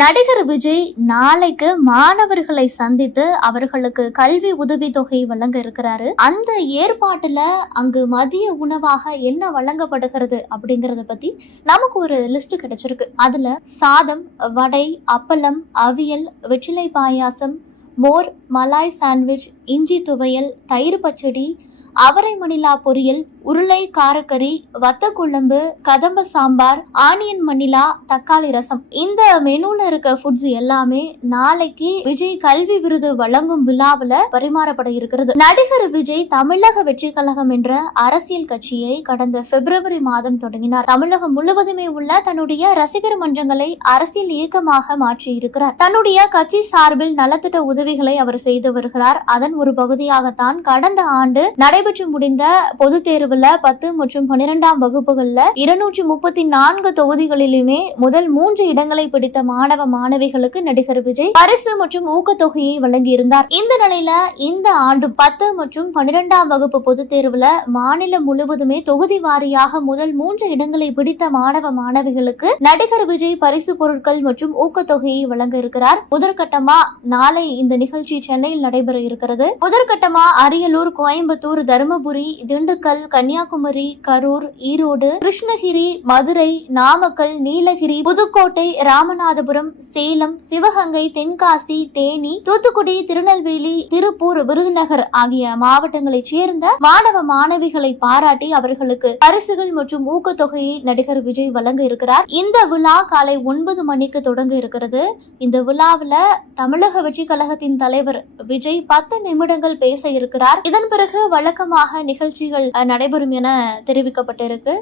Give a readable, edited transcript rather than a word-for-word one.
நடிகர் விஜய் நாளைக்கு மாணவர்களை சந்தித்து அவர்களுக்கு கல்வி உதவித்தொகை வழங்க இருக்கிறாரு. அந்த ஏற்பாட்டுல அங்கு மதிய உணவாக என்ன வழங்கப்படுகிறது அப்படிங்கறத பத்தி நமக்கு ஒரு லிஸ்ட் கிடைச்சிருக்கு. அதுல சாதம், வடை, அப்பளம், அவியல், வெற்றிலை பாயாசம், மோர், மலாய் சாண்ட்விச், இஞ்சி துவையல், தயிர் பச்சடி, அவரை மணிலா பொரியல், உருளை காரக்கறி, வத்த குழம்பு, கதம்ப சாம்பார், ஆனியன் மணிலா, தக்காளி ரசம், இந்த மெனுல இருக்க ஃபுட்ஸ் எல்லாமே நாளைக்கு விஜய் கல்வி விருது வழங்கும் விழாவில் பரிமாறப்பட இருக்கிறது. நடிகர் விஜய் தமிழக வெற்றி கழகம் என்ற அரசியல் கட்சியை கடந்த பிப்ரவரி மாதம் தொடங்கினார். தமிழகம் முழுவதுமே உள்ள தன்னுடைய ரசிகர் மன்றங்களை அரசியல் இயக்கமாக மாற்றி இருக்கிறார். தன்னுடைய கட்சி சார்பில் நலத்திட்ட உதவிகளை அவர் செய்து வருகிறார். அதன் ஒரு பகுதியாகத்தான் கடந்த ஆண்டு நடைபெற்று முடிந்த பொது தேர்வுல 10 மற்றும் 12ஆம் வகுப்புகள்ல 234 தொகுதிகளிலுமே முதல் 3 இடங்களை பிடித்த மாணவ மாணவிகளுக்கு நடிகர் விஜய் பரிசு மற்றும் ஊக்கத்தொகையை வழங்கியிருந்தார். இந்த நிலையில இந்த ஆண்டு 10 மற்றும் 12ஆம் வகுப்பு பொது தேர்வுல மாநிலம் முழுவதுமே தொகுதி வாரியாக முதல் 3 இடங்களை பிடித்த மாணவ மாணவிகளுக்கு நடிகர் விஜய் பரிசு பொருட்கள் மற்றும் ஊக்கத்தொகையை வழங்க இருக்கிறார். முதற்கட்டமா நாளை இந்த நிகழ்ச்சி சென்னையில் நடைபெற இருக்கிறது. முதற்கட்டமா அரியலூர், கோயம்புத்தூர், தருமபுரி, திண்டுக்கல், கன்னியாகுமரி, கரூர், ஈரோடு, கிருஷ்ணகிரி, மதுரை, நாமக்கல், நீலகிரி, புதுக்கோட்டை, ராமநாதபுரம், சேலம், சிவகங்கை, தென்காசி, தேனி, தூத்துக்குடி, திருநெல்வேலி, திருப்பூர், விருதுநகர் ஆகிய மாவட்டங்களைச் சேர்ந்த மாணவ மாணவிகளை பாராட்டி அவர்களுக்கு பரிசுகள் மற்றும் ஊக்கத்தொகையை நடிகர் விஜய் வழங்க இருக்கிறார். இந்த விழா காலை 9 மணிக்கு தொடங்க இருக்கிறது. இந்த விழாவில் தமிழக வெற்றி கழகத்தின் தலைவர் விஜய் 10 நிமிடங்கள் பேச இருக்கிறார். இதன் பிறகு வழக்கமாக நிகழ்ச்சிகள் நடைபெறும் என தெரிவிக்கப்பட்டிருக்கு.